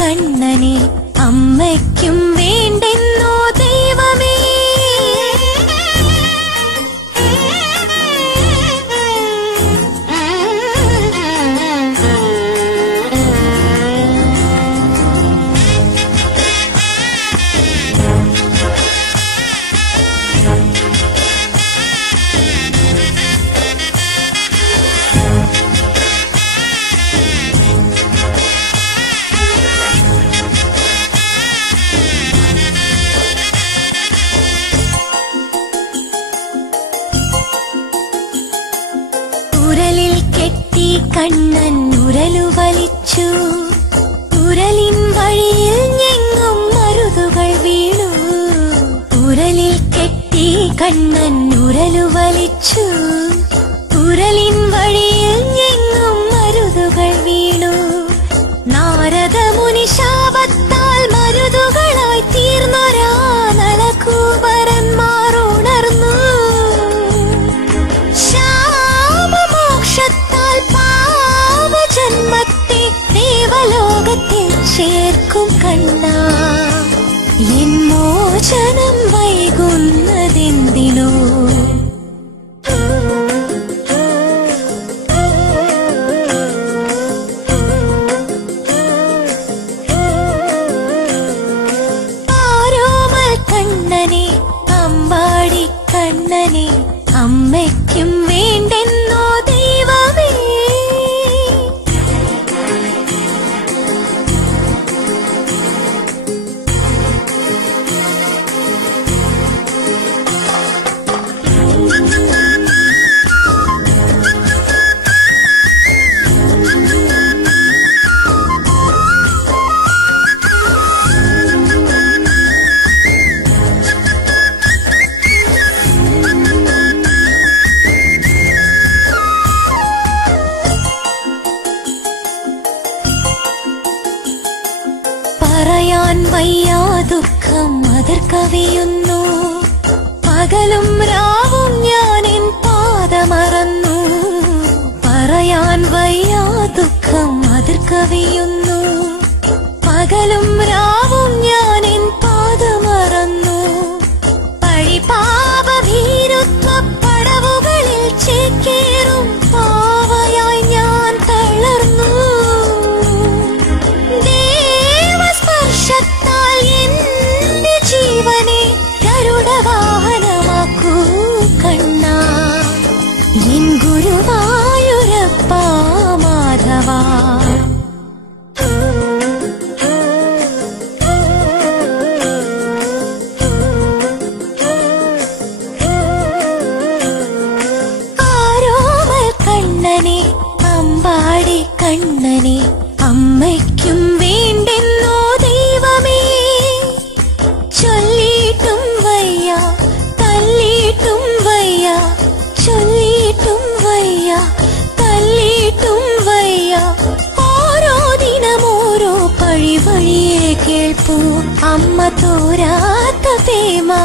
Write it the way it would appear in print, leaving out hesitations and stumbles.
കണ്ണനെ അമ്മയ്ക്കും വേണ്ടെന്നോ ദൈവമേ. ഉരലിൽ കെട്ടി കണ്ണൻ ഉരലു വലിച്ചു. ഉരലിൻ വഴിയിൽ ഞെങ്ങും മരുതുകൾ വീണു. ഉരലിൽ കെട്ടി കണ്ണൻ ഉരലു വലിച്ചു. ഉരലിൻ വഴിയിൽ ഞെങ്ങും മരുതുകൾ വീണു. നാരദ മുനി ശാപത്താൽ മരുതുകളായി തീർന്നൊരാ നളകൂപരന്മാർ ഉണർന്നു. ജന്മത്തെ ദേവലോകത്തിൽ ചേർക്കും കണ്ണാ. എൻ മോചനം വൈകുന്നതെന്തിനോ? ആരോമൽ കണ്ണനെ അമ്പാടി കണ്ണനെ അമ്മയ്ക്കും വേണ്ടെന്നോ ദൈവമേ. പറയാൻ വയ്യാ ദുഃഖം അതിർക്കവിയുന്നു. പകലും രാവും ഞാൻ എൻ പാദമറന്നു. പറയാൻ വയ്യാ ദുഃഖം അതിർക്കവിയുന്നു. പകലും രാവും ഞാൻ എൻ പാദമറന്നു. പഴിപാപഭീരുത്വ പടവുകളിൽ ചേക്കേറും പാവയായി ഞാൻ തളർന്നു. എന്റെ ജീവനെ ഗരുഡവാഹനമാക്കൂ കണ്ണാ. എൻ ഗുരുവായൂരപ്പാ മാധവാ. ആരോമൽ കണ്ണനെ അമ്പാടി കണ്ണനെ അമ്മയ്ക്കും വേണ്ടെന്നോ ദൈവമേ. ചൊല്ലിയിട്ടും വയ്യ തല്ലിയിട്ടും വയ്യ. ചൊല്ലിയിട്ടും വയ്യ തല്ലിയിട്ടും വയ്യ. ഓരോ ദിനം ഓരോ പഴി വഴിയെ കേൾപ്പൂ. അമ്മ തോരാത്ത തേമാ